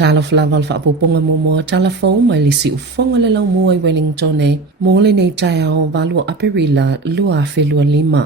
Tala flaval fa apoponga mo tala fo mai lisi ufonga le lau mo i Wellington e mo le nei tai ao valua aperila lua felua lima.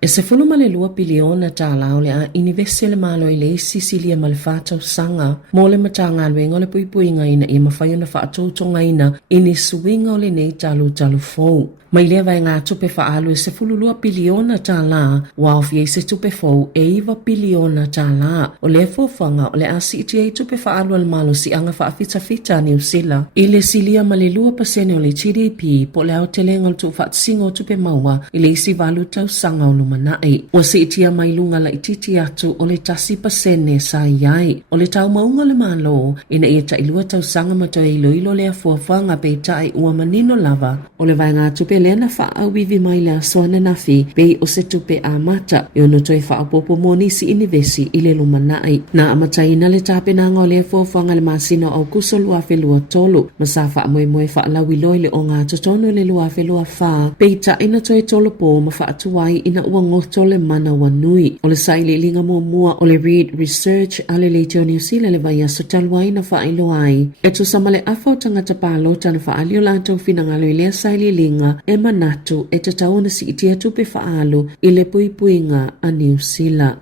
E se fuluma le 2 piliona tala o le a inivesi le malo i le Sisilia ma le whātau sanga mo le matanga luenga o le puipuinga ina i mawhai na whaatoutonga ina ini suinga o le nei talu fou. Mai lea vai ngā tupe whaalu e se fululua piliona tā la, wawhi e se tupe fau e iwa piliona tā la. O le fōwhanga o le asi iti e tupe whaalu al malo si anga whaafita New Zealand. I le silia ma le 2% o le GDP po le au te lenga tu whaatsingo tupe maua i le isi valu tau sanga o lumanai. O se itia mai lunga la ititi atu o le tasi pasene sa iai. O le tau maunga le malo ina ia ta ilua tau sanga mato e ilo le a fuawhanga pe tai ua manino lava. O le vai ngā tupe lena fa awivi mai la soana nafi bei o se tupe a mata e ono toi fa apopo moni si inivesi i le lumanai na amataina le tape na ngole fofanga le masina au kuso lua felua tolu masafa moe fa lawi loi le o ngā totono le lua felua fa bei ta ina toi tolo po ma fa atuai ina ua ngoto le mana wanui o le saile linga mua o le Reed Research ale le teo New Zealand le vai aso talwai na fa iloai e tu samale afo tangata palo tana fa alio lantou finangalo i lea saile linga e manatu e te tauna si itia tupe whaalu i le puipuinga a New Zealand.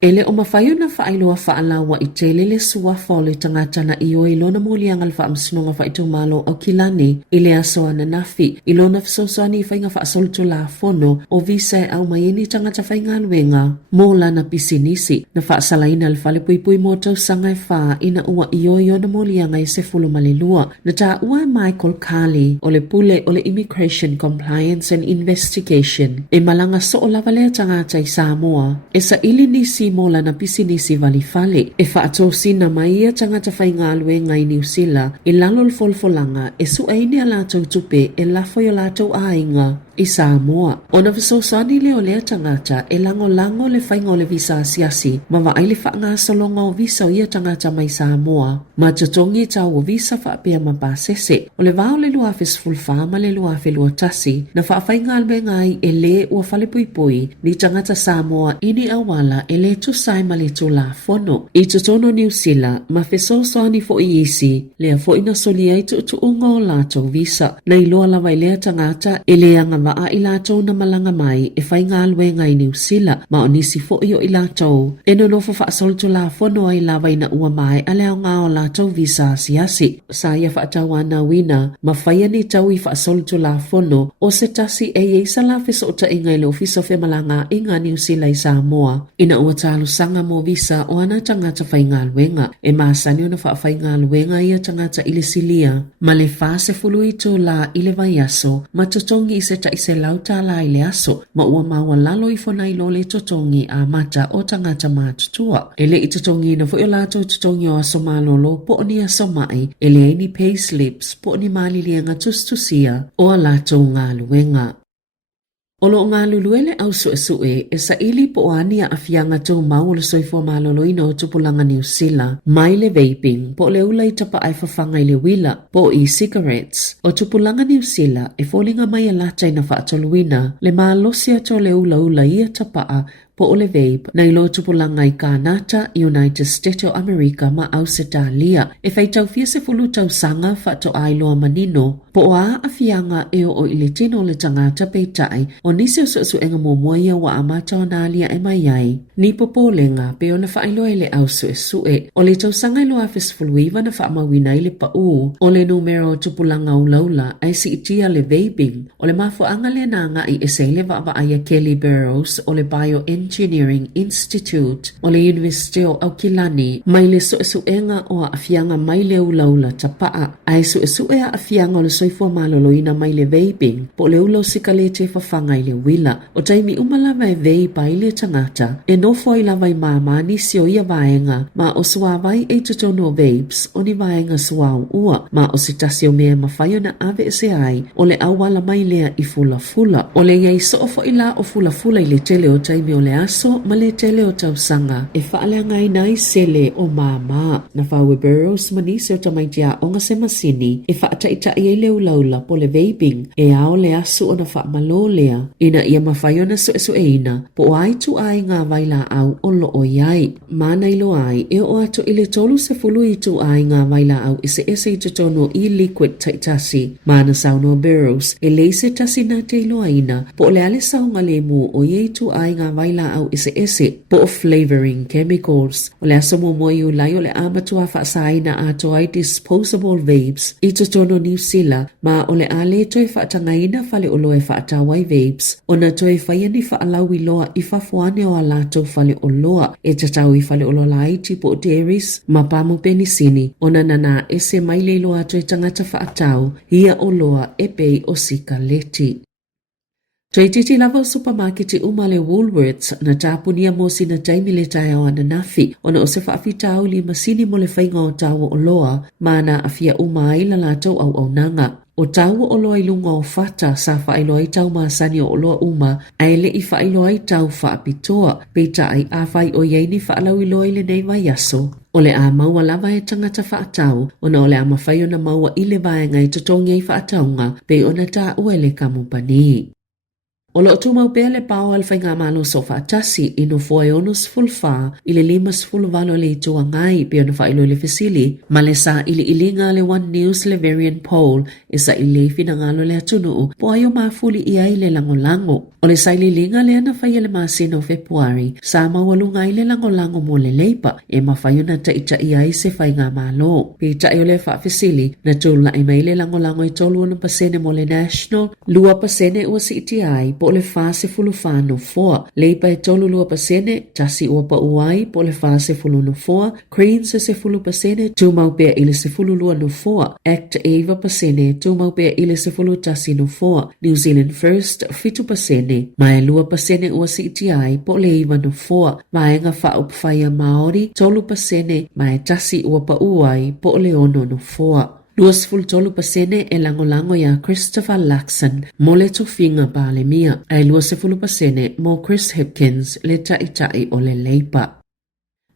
Ele o mawhaio na whaailoa whaalawa i tele le suafa o le tangata na i o ilona molianga le whaamsinonga whaitu malo au kilani i le asoa na nafi. Ilona fisosoani i whainga whaasolutu la fono o visa e au maieni tangata whainga luenga. Mola na pisinisi na whaasalaina le whale puipui mo tau sanga e wha ina ua i o ilona molianga i se fulu malilua. Na ta ua Michael Carley o le pule o le Immigration Compliance and Investigation. E malanga so o lavalea tangata i Samoa. E sa ili nisi mola na pisinisi valifale e whaatosina mai ia tangata whainga aluenga i New Zealand i lalo le folfolanga e su aini a lātou tupe e lafo i lātou ainga i Samoa. Ona visosani leo lea tangata e lango le whainga o le visa asiasi ma wa aile whaanga solonga o visa o ia tangata mai Samoa. Ma tatongi tau o visa whaapea ma pasese o le vao le luafes fulfama le luafe luatasi na whaafainga aluenga ai e le ua whale puipui ni tangata Samoa ini awala e le tu sai ma le tu la fono. I tutono New Zealand ma fesosani fo i isi lea fo ina soli ai tu unga o lato visa na iloa lawa lea tangata e lea nga a i lātou na malanga mai e whai ngā luenga i New Zealand ma o nisi fo i o i lātou. E no nofo whaasolutu la fono ai lawa ina ua mai a leo ngā o lātou visa siasi. Sa ia whaatau ana wina ma whaia ni tau i whaasolutu la fono o se tasi e eisa la fiso o ta inga i le ofiso whemalanga i ngā New Zealand i Samoa. Ina ua talu sanga mo visa o ana tangata whai ngā luenga. E maasani o na whai ngā luenga ia tangata i le silia. Ma le whaase fulu i tō la i le vai aso ma totongi i se ta se lauta la i le aso, ma ua maua lalo i fona i lo le totongi a mata o tangata mātutua. E le i totongi na fo i lato totongi o aso malolo po o ni aso mai, e le aini payslips po o ni malilianga tustusia o a lato ngā luenga. Olo ngā luluele au suesue e sa ili po ania a fianga tau mau le soifua malolo ina o tupulanga New Zealand. Mai le vaping po le ula i tapa ai fafanga i le wila po i cigarettes. O tupulanga New Zealand e folinga mai a lata ina whaatoluina le maa losia to le ula ia tapa a po o le vape na ilo tupulanga i Kanata, United States of America ma Australia. E whaitau fia se fulu tau sanga whato ailoa manino po a fianga e o ili tino le tangata peitai o nisi o su enga momoia wa amata o nalia e mai ai. Ni popolenga pe o na whailoa ile au sue o le tau sanga ilo afes fuluiva na whaamawina ile pa o le numero tupulanga ulaula ai si itia le vaping o le mafu anga le nanga i esele wa aya Kelly Burrows o le Bioengineering Institute o le University o Aukilani mai le suenga o a fianga mai le ulaula tapaa ai sue a fianga o le soifua maloloina mai le vaping po le ulau sikalete fafanga i le wila o taimi umalawa e vei pai le tangata e nofo i lawai mamani si o ia vaenga ma o suawai e tutono vapes o ni vaenga suau ua ma o sitasi o mea mawhaio na ave se ai o le awala mai lea i fula o le iei soofo i la o fula i le tele o taimi o le aso male tele o tau sanga e whaale ngai nai sele o mama na whawe Burrows manise o tamaitia o nga se masini e whaata ita i leu laula po le vaping e ao le aso o na wha malolea ina ia mawhaiona so eina po o ai tu ai ngā waila au o lo o iai. Mana ilo ai e o ato i le tolu se fulu i tu ai ngā waila au i se ese i te tono i liquid taitasi. Mana sauno Burrows e leise tasi na te ilo aina po o le ale saunga le mu o i tu ai ngā waila au i se ese po o flavoring chemicals. O le aso mo moi u lai o le amatua whaasaina ato ai disposable vapes i te tono New Zealand ma o le ale toi whaatangaina fale o loe whaatawai vapes o na toi whaiani whaalau i loa i whafuane o alato fale o loa e tatau i fale o loa lai tipo dairies ma pamu penisini o na nana ese maile loa toi tangata whaatau ia o loa e pei o sika leti. Toi titi lava o supermarket umale Woolworths na tapunia mo sina taimi le tai o ana nafi o na o se whaafitau li masini mo le whainga o tawa o loa ma na afia umai la lato au nanga. O tau o loa ilunga o fata sa whaeloa i tau maasani o loa uma ai le i whaeloa i tau whaapitoa peita ai a whai o yeini whaalau i loa i le nei mai aso. O le a maua lava e tangata whaatau o na o le a mawhai o na maua i le vaenga i totongi ai whaataunga pe o na ta uele kamupani. O lo tu mau pele pao al whainga malo so whaatasi i no foe onus fulfa i le limas fulvalo le tua ngai pe ona whaelo le fesili ma le sa ili ilinga le One News le variant poll e sa i le fina ngalo le atunu po ayo mafuli i ai le lango. O le sa ili linga le ana whaia le maasi no Februari sa mawalunga i le lango mo le leipa e mawhaio na taita i ai se whainga malo. Pe taio le wha fesili na tula i mai le lango i tolu ona pasene mo le national 2% ua si iti ai po le fase fulu whano foa. Leipa e tolu 2% tasi ua pa uai po le fase fulu no foa. Creens se fulu pasene tu mau pea ile se fulu lua no foa. Act Ava pasene tu mau pea ile se fulu tasi no foa. New Zealand First fitu pasene. Mai 2% ua si iti ai po le iwa no foa. Vaenga wha upwhaya Māori tolu pasene mai tasi ua pa uai po le ono no foa. 2% e lango ya Christopher Luxon mo le tofinga pa le mia. Ai 2% mo Chris Hipkins le tai o le leipa.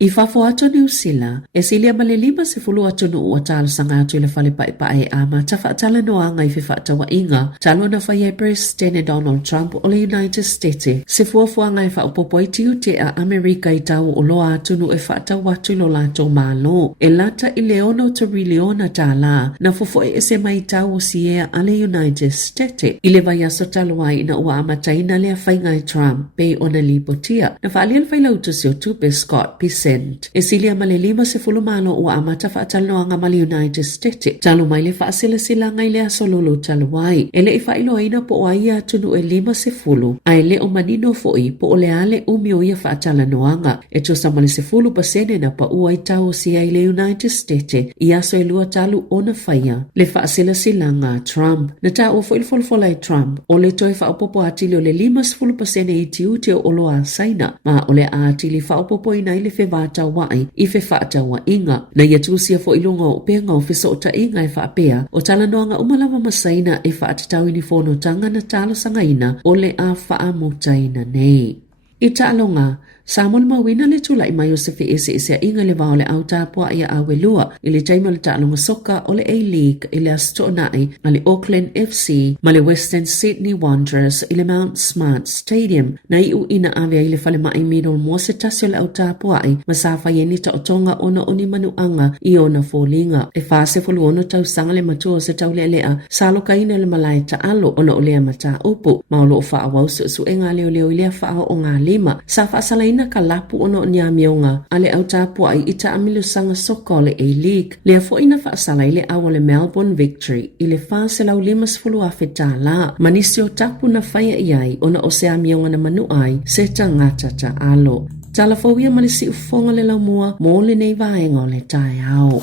I whafo ato New Zealand, e silia ma le 5 ato no ua tala sanga ato i le whale pae ama ta whaatala no anga i whiwhatawa inga talo na whaia President Donald Trump o le United States se fuafuanga i whaupopo i tiu te a Amerika i tau o loa ato no e whaatawa atu lo lato malo e lata i leono to riliona tala na fofo e se mai tau o siea a le United States i le vai aso talo ai na ua amataina le a whainga i Trump pe o na lipotia na whaalian whailauta si o tupe Scott Pise E silia ma le 50 ua amata whaataloanga ma le United States. Talo mai le whaasila sila ngai le asololo talo wai. E le i whailo aina po o aia tunu e 50. Ai le o manino foi po o le ale umio ia whaatalanoanga. E tosa ma le 10% na pa ua i tau si ai le United States. I aso e lua talo ona whaia. Le whaasila sila ngā Trump. Na ta o foilfolfola i Trump. O le toi whaapopo atili o le 50% i tiu te o loa saina. Ma o le atili whaapopo ina i le wheva wai i fe whaatawa inga. Na ia tusia fo ilunga o penga o fiso o ta inga e whaapea o tala noanga umalama masaina e whaatatau ini fono tanga na talo sangaina o le a whaamutaina nei. I talonga, Samuel mawina le tula i mai o se ese inga le vao le au tāpua ia awelua i le taima le talonga soka o le A-League i le astonai ma le Auckland FC ma le Western Sydney Wanderers i le Mount Smart Stadium na iu ina avea i le fale mai middle mo se tasio le au tāpua i ma sa whaieni ta o tonga ona oni manuanga i ona fōlinga e whase fulu ono tau sanga le matua se tau lea sa loka ina le malai ta alo ona o lea mata upu ma o loo wha awau su enga leo i lea wha o ngā lima sa wha asalaina ka lapu ono ni amionga ale au tāpua ai ita amilu sanga soka le A-League lea fo ina wha asala i le awa le Melbourne Victory i le whase lau 5 awhita la manisi o tapu na whaia iai ona o se amionga na manu ai se tangata ta alo. Tala fawia malisi ufonga le lau mua mo le nei vaenga o le tai au.